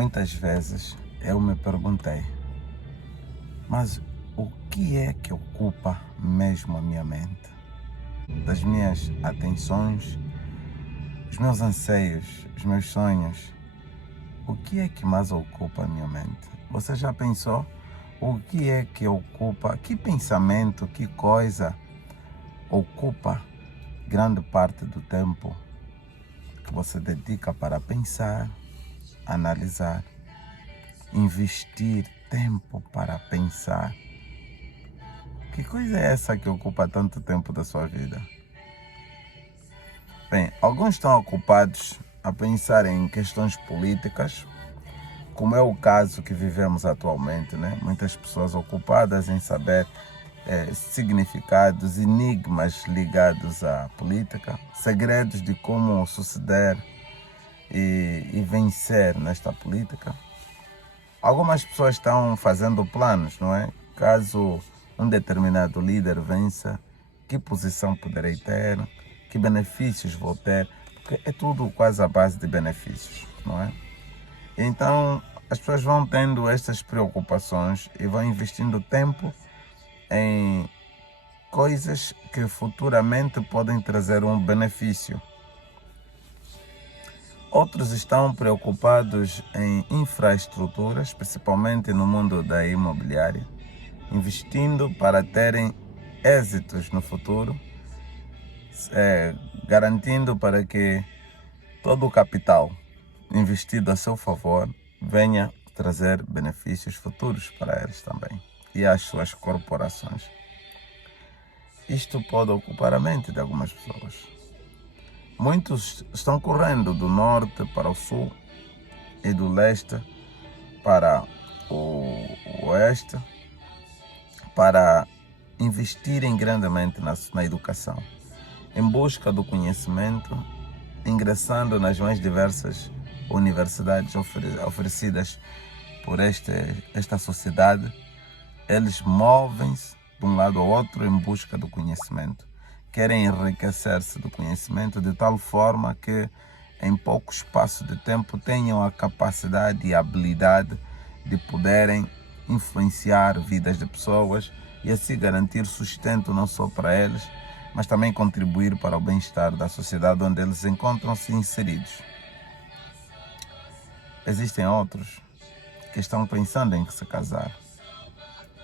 Muitas vezes eu me perguntei, mas o que é que ocupa mesmo a minha mente? Das minhas atenções, os meus anseios, os meus sonhos, o que é que mais ocupa a minha mente? Você já pensou? O que é que ocupa, que pensamento, que coisa ocupa grande parte do tempo que você dedica para pensar, analisar, investir tempo para pensar? Que coisa é essa que ocupa tanto tempo da sua vida? Bem, alguns estão ocupados a pensar em questões políticas, como é o caso que vivemos atualmente, né? Muitas pessoas ocupadas em saber significados, enigmas ligados à política, segredos de como suceder e vencer nesta política. Algumas pessoas estão fazendo planos, não é? Caso um determinado líder vença, que posição poderei ter, que benefícios vou ter, porque é tudo quase à base de benefícios, não é? Então, as pessoas vão tendo estas preocupações e vão investindo tempo em coisas que futuramente podem trazer um benefício. Outros estão preocupados em infraestruturas, principalmente no mundo da imobiliária, investindo para terem êxitos no futuro, garantindo para que todo o capital investido a seu favor venha trazer benefícios futuros para eles também e às suas corporações. Isto pode ocupar a mente de algumas pessoas. Muitos estão correndo do norte para o sul e do leste para o oeste para investirem grandemente na educação, em busca do conhecimento, ingressando nas mais diversas universidades oferecidas por esta sociedade. Eles movem-se de um lado ao outro em busca do conhecimento. Querem enriquecer-se do conhecimento de tal forma que em pouco espaço de tempo tenham a capacidade e a habilidade de poderem influenciar vidas de pessoas e assim garantir sustento não só para eles, mas também contribuir para o bem-estar da sociedade onde eles encontram-se inseridos. Existem outros que estão pensando em se casar.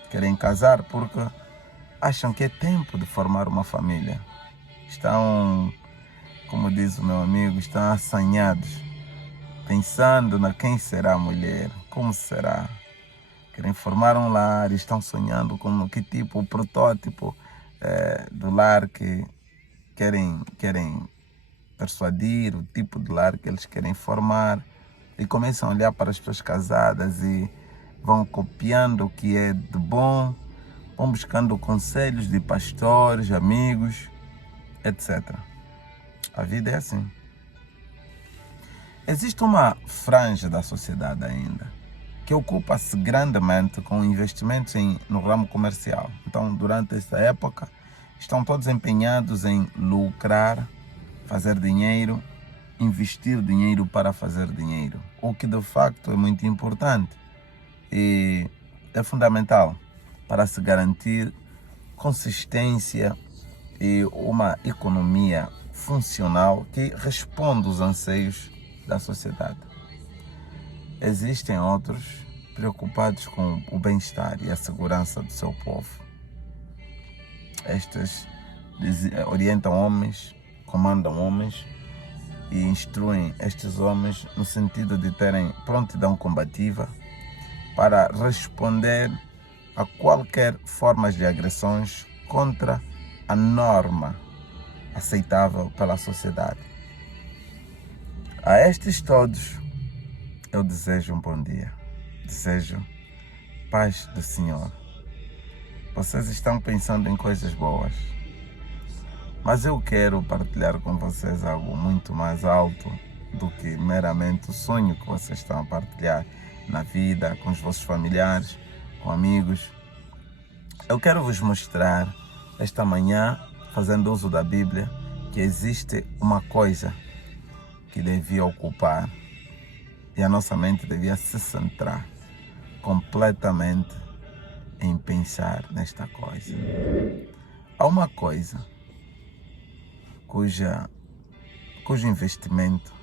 Querem casar porque acham que é tempo de formar uma família. Estão, como diz o meu amigo, estão assanhados, pensando na quem será a mulher, como será. Querem formar um lar e estão sonhando com que tipo, o protótipo do lar que querem persuadir, o tipo de lar que eles querem formar. E começam a olhar para as pessoas casadas e vão copiando o que é de bom, vão buscando conselhos de pastores, amigos, etc. A vida é assim. Existe uma franja da sociedade ainda que ocupa-se grandemente com investimentos no ramo comercial. Então, durante esta época, estão todos empenhados em lucrar, fazer dinheiro, investir dinheiro para fazer dinheiro, o que de facto é muito importante e é fundamental para se garantir consistência e uma economia funcional que responda aos anseios da sociedade. Existem outros preocupados com o bem-estar e a segurança do seu povo. Estes orientam homens, comandam homens e instruem estes homens no sentido de terem prontidão combativa para responder a qualquer forma de agressões contra a norma aceitável pela sociedade. A estes todos eu desejo um bom dia, desejo paz do Senhor. Vocês estão pensando em coisas boas, mas eu quero partilhar com vocês algo muito mais alto do que meramente o sonho que vocês estão a partilhar na vida, com os vossos familiares, com amigos. Eu quero vos mostrar esta manhã, fazendo uso da Bíblia, que existe uma coisa que devia ocupar E a nossa mente devia se centrar completamente em pensar nesta coisa. Há uma coisa cujo investimento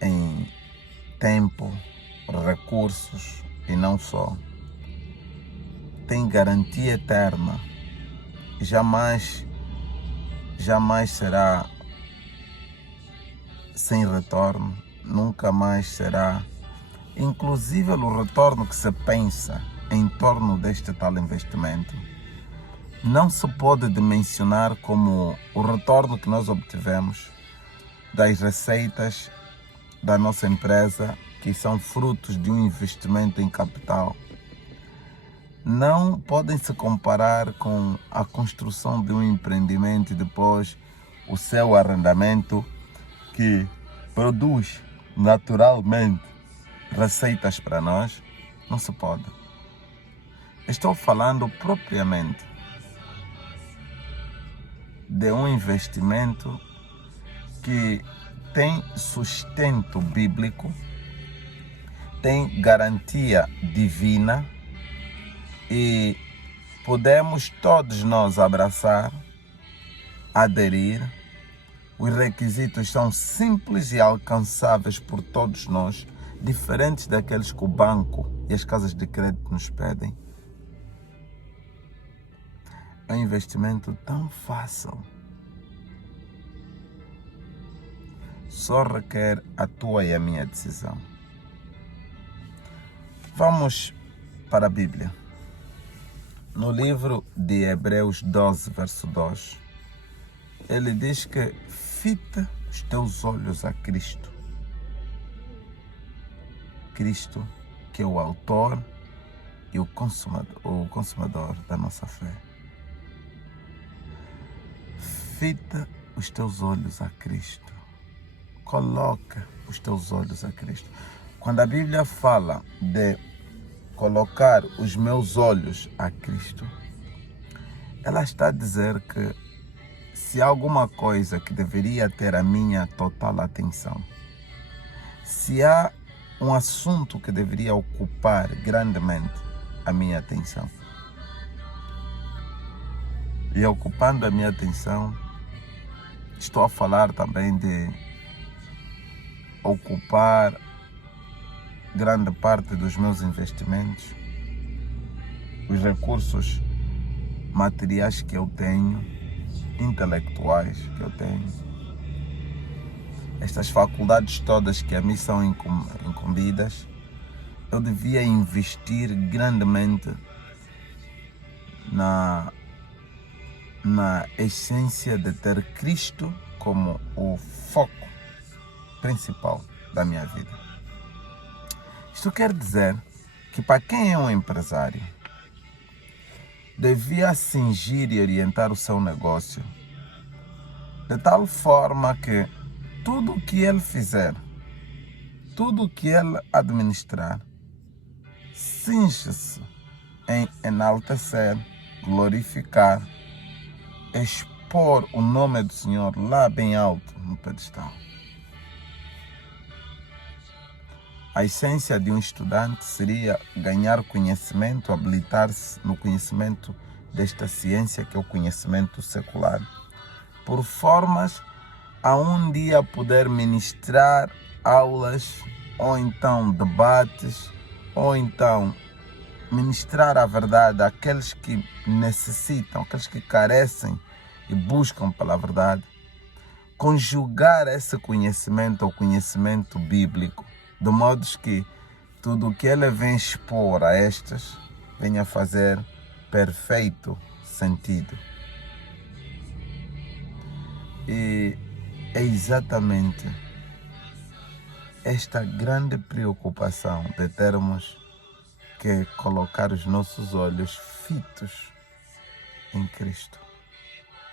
em tempo, recursos e não só, tem garantia eterna. Jamais será sem retorno, nunca mais será. Inclusive o retorno que se pensa em torno deste tal investimento não se pode dimensionar como o retorno que nós obtivemos das receitas da nossa empresa, que são frutos de um investimento em capital. Não podem se comparar com a construção de um empreendimento e depois o seu arrendamento, que produz naturalmente receitas para nós. Não se pode. Estou falando propriamente de um investimento que tem sustento bíblico, tem garantia divina e podemos todos nós abraçar, aderir. Os requisitos são simples e alcançáveis por todos nós, diferentes daqueles que o banco e as casas de crédito nos pedem. É um investimento tão fácil. Só requer a tua e a minha decisão. Vamos para a Bíblia. No livro de Hebreus 12, verso 2, ele diz que fita os teus olhos a Cristo. Cristo, que é o autor e o consumador da nossa fé. Fita os teus olhos a Cristo. Coloca os teus olhos a Cristo. Quando a Bíblia fala de colocar os meus olhos a Cristo, ela está a dizer que se há alguma coisa que deveria ter a minha total atenção, se há um assunto que deveria ocupar grandemente a minha atenção, e ocupando a minha atenção, estou a falar também de ocupar grande parte dos meus investimentos, os recursos materiais que eu tenho, intelectuais que eu tenho, estas faculdades todas que a mim são incumbidas. Eu devia investir grandemente na essência de ter Cristo como o foco principal da minha vida. Isto quer dizer que para quem é um empresário, devia cingir e orientar o seu negócio de tal forma que tudo o que ele fizer, tudo o que ele administrar, cinge-se em enaltecer, glorificar, expor o nome do Senhor lá bem alto no pedestal. A essência de um estudante seria ganhar conhecimento, habilitar-se no conhecimento desta ciência que é o conhecimento secular, por formas a um dia poder ministrar aulas, ou então debates, ou então ministrar a verdade àqueles que necessitam, àqueles que carecem e buscam pela verdade, conjugar esse conhecimento ao conhecimento bíblico, de modo que tudo o que ele vem expor a estas venha a fazer perfeito sentido. E é exatamente esta grande preocupação de termos que colocar os nossos olhos fitos em Cristo,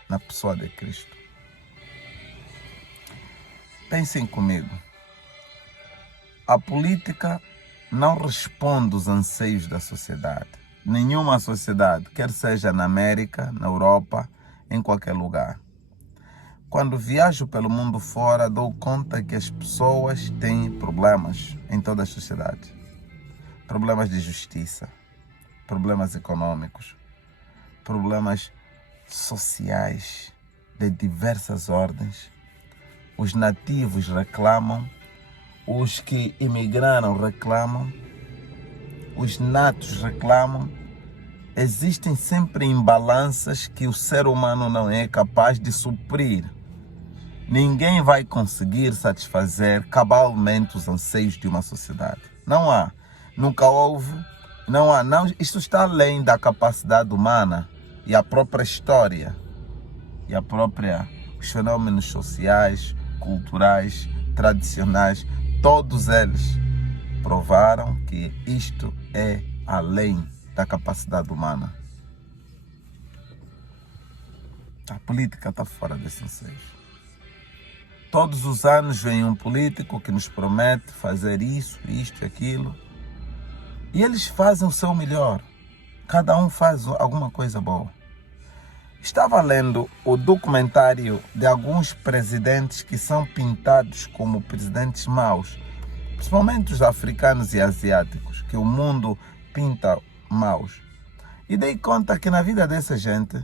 na pessoa de Cristo. Pensem comigo. A política não responde aos anseios da sociedade. Nenhuma sociedade, quer seja na América, na Europa, em qualquer lugar. Quando viajo pelo mundo fora, dou conta que as pessoas têm problemas em toda a sociedade. Problemas de justiça, problemas econômicos, problemas sociais de diversas ordens. Os nativos reclamam, os que imigraram reclamam, os natos reclamam. Existem sempre imbalanças que o ser humano não é capaz de suprir. Ninguém vai conseguir satisfazer cabalmente os anseios de uma sociedade. Não há, nunca houve, não há. Não, isto está além da capacidade humana e a própria história e os fenômenos sociais, culturais, tradicionais, todos eles provaram que isto é além da capacidade humana. A política está fora desse anseio. Todos os anos vem um político que nos promete fazer isso, isto e aquilo. E eles fazem o seu melhor. Cada um faz alguma coisa boa. Estava lendo o documentário de alguns presidentes que são pintados como presidentes maus, principalmente os africanos e asiáticos, que o mundo pinta maus. E dei conta que na vida dessa gente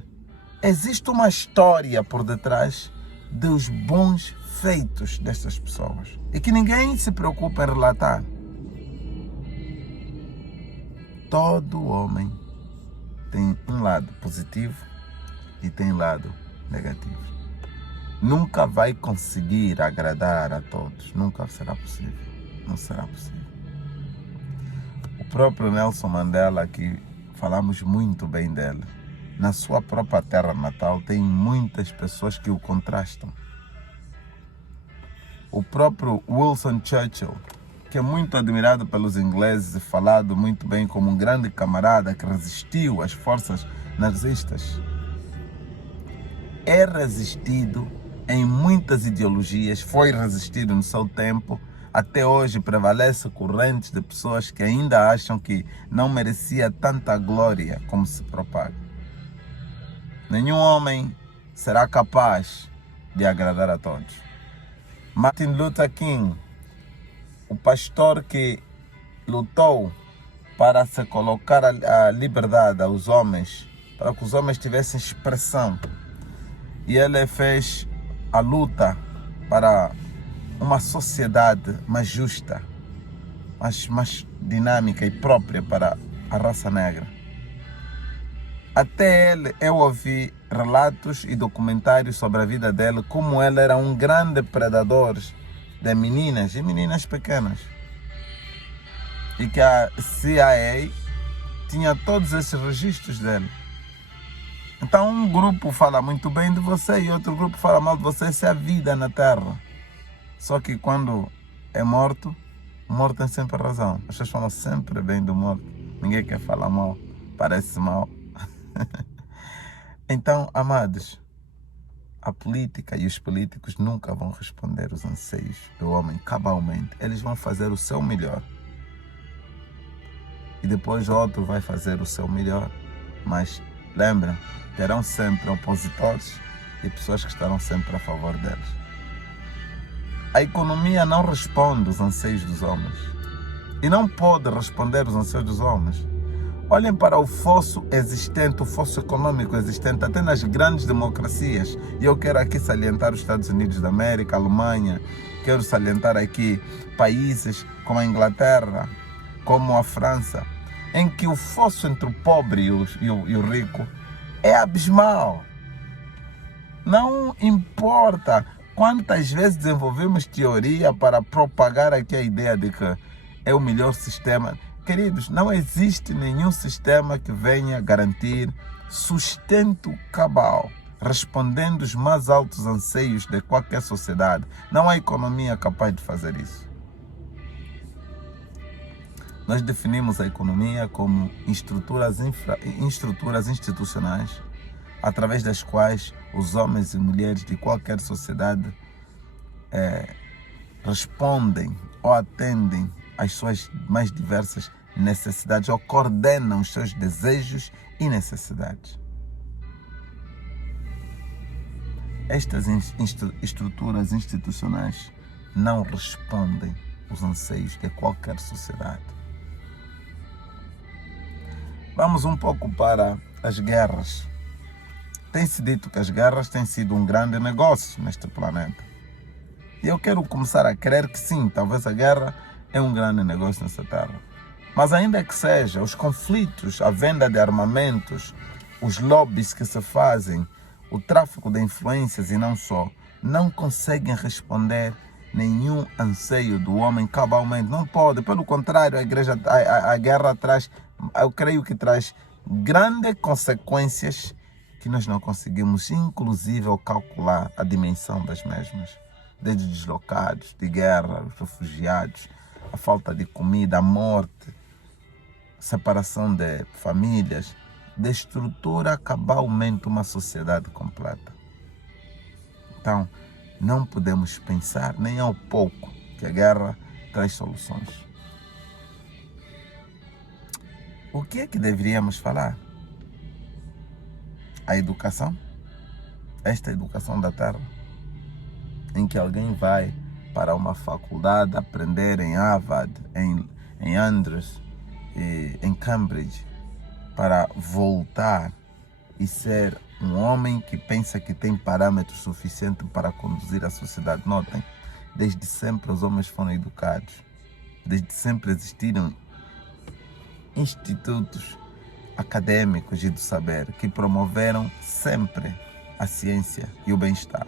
existe uma história por detrás dos bons feitos dessas pessoas e que ninguém se preocupa em relatar. Todo homem tem um lado positivo e tem lado negativo. Nunca vai conseguir agradar a todos. Nunca será possível. Não será possível. O próprio Nelson Mandela, que falamos muito bem dele, na sua própria terra natal tem muitas pessoas que o contrastam. O próprio Winston Churchill, que é muito admirado pelos ingleses e falado muito bem como um grande camarada que resistiu às forças nazistas, é resistido em muitas ideologias, foi resistido no seu tempo. Até hoje prevalece correntes de pessoas que ainda acham que não merecia tanta glória como se propaga. Nenhum homem será capaz de agradar a todos. Martin Luther King, o pastor que lutou para se colocar a liberdade aos homens, para que os homens tivessem expressão. E ele fez a luta para uma sociedade mais justa, mais dinâmica e própria para a raça negra. Até ele, eu ouvi relatos e documentários sobre a vida dele, como ele era um grande predador de meninas e meninas pequenas. E que a CIA tinha todos esses registros dele. Então um grupo fala muito bem de você e outro grupo fala mal de você. Essa é a vida na Terra. Só que quando é morto, o morto tem sempre razão. As pessoas falam sempre bem do morto. Ninguém quer falar mal, parece mal. Então, amados, a política e os políticos nunca vão responder os anseios do homem cabalmente. Eles vão fazer o seu melhor. E depois outro vai fazer o seu melhor. Mas lembram, terão sempre opositores e pessoas que estarão sempre a favor deles. A economia não responde aos anseios dos homens. E não pode responder aos anseios dos homens. Olhem para o fosso existente, o fosso econômico existente, até nas grandes democracias. E eu quero aqui salientar os Estados Unidos da América, a Alemanha. Quero salientar aqui países como a Inglaterra, como a França, em que o fosso entre o pobre e o rico é abismal. Não importa quantas vezes desenvolvemos teoria para propagar aqui a ideia de que é o melhor sistema. Queridos, não existe nenhum sistema que venha garantir sustento cabal, respondendo os mais altos anseios de qualquer sociedade. Não há economia capaz de fazer isso. Nós definimos a economia como estruturas institucionais, através das quais os homens e mulheres de qualquer sociedade respondem ou atendem às suas mais diversas necessidades, ou coordenam os seus desejos e necessidades. Estas estruturas institucionais não respondem aos anseios de qualquer sociedade. Vamos um pouco para as guerras. Tem-se dito que as guerras têm sido um grande negócio neste planeta. E eu quero começar a crer que sim, talvez a guerra é um grande negócio nessa terra. Mas ainda que seja, os conflitos, a venda de armamentos, os lobbies que se fazem, o tráfico de influências e não só, não conseguem responder nenhum anseio do homem cabalmente. Não pode, pelo contrário, a guerra traz, eu creio que traz grandes consequências que nós não conseguimos, inclusive, calcular a dimensão das mesmas. Desde deslocados de guerra, os refugiados, a falta de comida, a morte, separação de famílias, destrutura cabalmente uma sociedade completa. Então, não podemos pensar nem ao pouco que a guerra traz soluções. O que é que deveríamos falar? A educação? Esta educação da terra? Em que alguém vai para uma faculdade aprender em Harvard, em Andrews, em Cambridge, para voltar e ser um homem que pensa que tem parâmetros suficientes para conduzir a sociedade. Notem, desde sempre os homens foram educados, desde sempre existiram institutos acadêmicos e do saber que promoveram sempre a ciência e o bem-estar.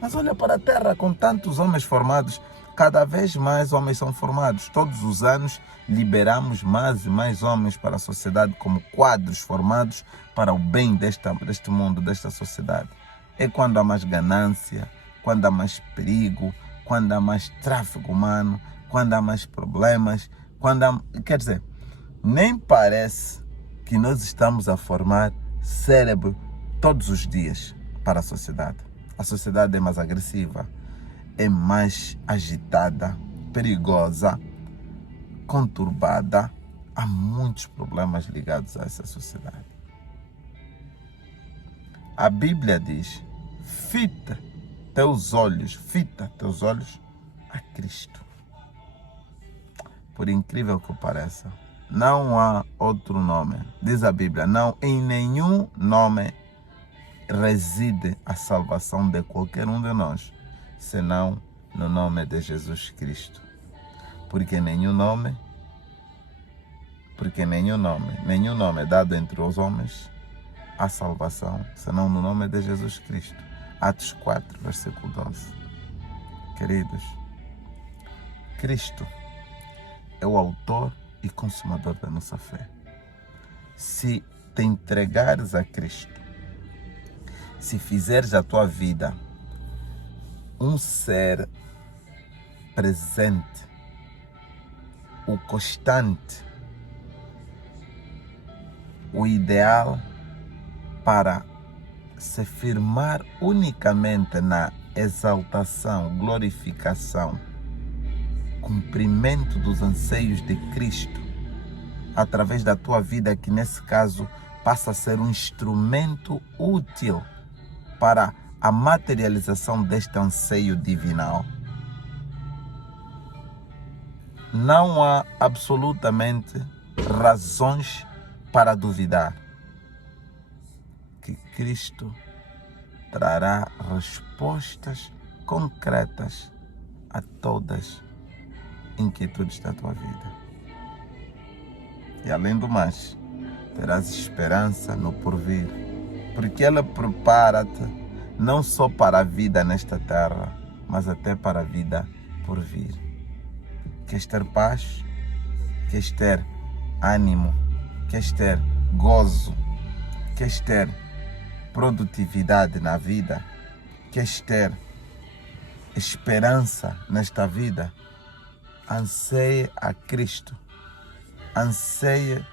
Mas olha para a Terra, com tantos homens formados, cada vez mais homens são formados. Todos os anos liberamos mais e mais homens para a sociedade como quadros formados para o bem deste mundo, desta sociedade. É quando há mais ganância, quando há mais perigo, quando há mais tráfico humano, quando há mais problemas, quer dizer, nem parece que nós estamos a formar cérebro todos os dias para a sociedade. A sociedade é mais agressiva, é mais agitada, perigosa, conturbada. Há muitos problemas ligados a essa sociedade. A Bíblia diz: fita teus olhos a Cristo. Por incrível que pareça, não há outro nome. Diz a Bíblia, não, em nenhum nome reside a salvação de qualquer um de nós, senão no nome de Jesus Cristo. Porque nenhum nome dado entre os homens há salvação, senão no nome de Jesus Cristo. Atos 4, versículo 12. Queridos, Cristo é o autor e consumador da nossa fé. Se te entregares a Cristo, se fizeres a tua vida um ser presente, o constante, o ideal para se firmar unicamente na exaltação, glorificação, cumprimento dos anseios de Cristo, através da tua vida, que nesse caso passa a ser um instrumento útil para a materialização deste anseio divinal. Não há absolutamente razões para duvidar que Cristo trará respostas concretas a todas as inquietudes da tua vida. E além do mais, terás esperança no porvir, porque Ele prepara-te não só para a vida nesta terra, mas até para a vida por vir. Queres ter paz? Queres ter ânimo? Queres ter gozo? Queres ter produtividade na vida? Queres ter esperança nesta vida? Anseie a Cristo. Anseie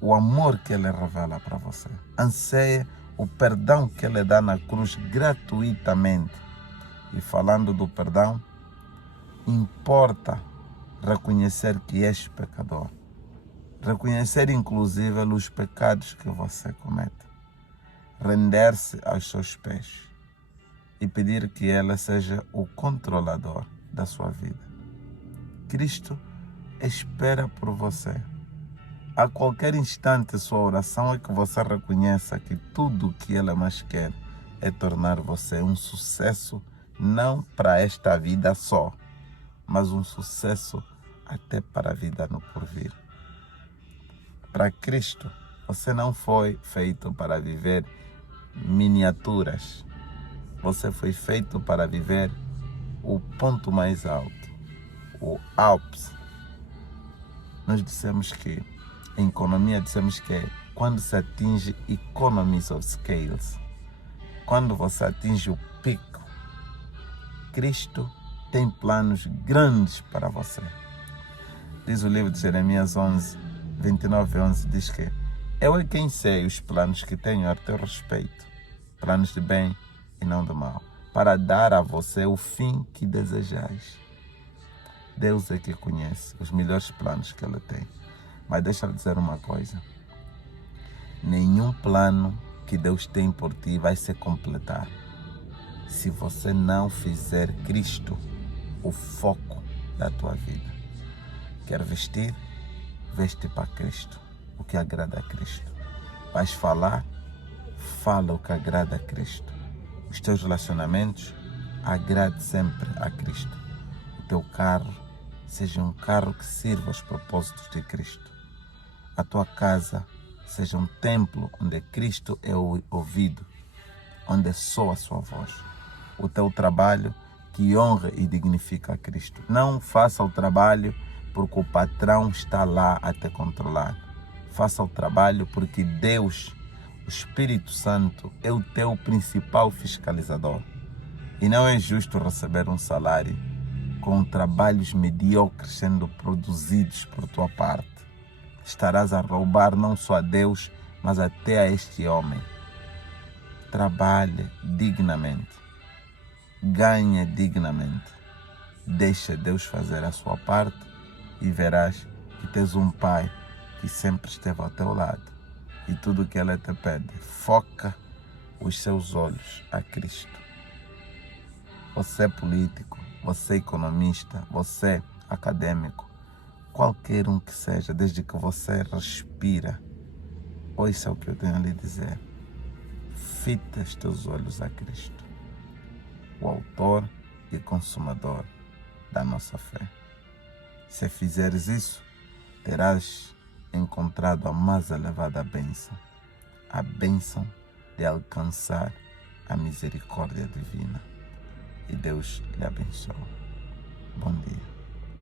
o amor que Ele revela para você. Anseie o perdão que Ele dá na cruz gratuitamente. E falando do perdão, importa reconhecer que és pecador. Reconhecer inclusive os pecados que você comete. render-se aos seus pés e pedir que Ele seja o controlador da sua vida. Cristo espera por você. A qualquer instante, sua oração é que você reconheça que tudo o que Ele mais quer é tornar você um sucesso, não para esta vida só, mas um sucesso até para a vida no porvir. Para Cristo, você não foi feito para viver miniaturas. Você foi feito para viver o ponto mais alto, o ápice. Nós dissemos que, em economia, dissemos que é quando se atinge economies of scales, quando você atinge o pico. Cristo tem planos grandes para você. Diz o livro de Jeremias 29:11, diz que eu é quem sei os planos que tenho a teu respeito, planos de bem e não de mal, para dar a você o fim que desejais. Deus é que conhece os melhores planos que Ele tem. Mas deixa eu dizer uma coisa. Nenhum plano que Deus tem por ti vai se completar se você não fizer Cristo o foco da tua vida. Quer vestir? Veste para Cristo, o que agrada a Cristo. Vais falar? Fala o que agrada a Cristo. Os teus relacionamentos? Agrade sempre a Cristo. O teu carro seja um carro que sirva aos propósitos de Cristo. A tua casa seja um templo onde Cristo é ouvido, onde soa a sua voz. O teu trabalho que honra e dignifica a Cristo. Não faça o trabalho porque o patrão está lá a te controlar. Faça o trabalho porque Deus, o Espírito Santo, é o teu principal fiscalizador. E não é justo receber um salário com trabalhos medíocres sendo produzidos por tua parte. Estarás a roubar não só a Deus, mas até a este homem. Trabalhe dignamente. Ganhe dignamente. Deixa Deus fazer a sua parte e verás que tens um Pai que sempre esteve ao teu lado. E tudo o que Ele te pede, foca os seus olhos a Cristo. Você é político, você é economista, você é acadêmico, qualquer um que seja, desde que você respira, ouça o que eu tenho a lhe dizer. Fita os teus olhos a Cristo, o autor e consumador da nossa fé. Se fizeres isso, terás encontrado a mais elevada bênção, a bênção de alcançar a misericórdia divina. E Deus lhe abençoe. Bom dia.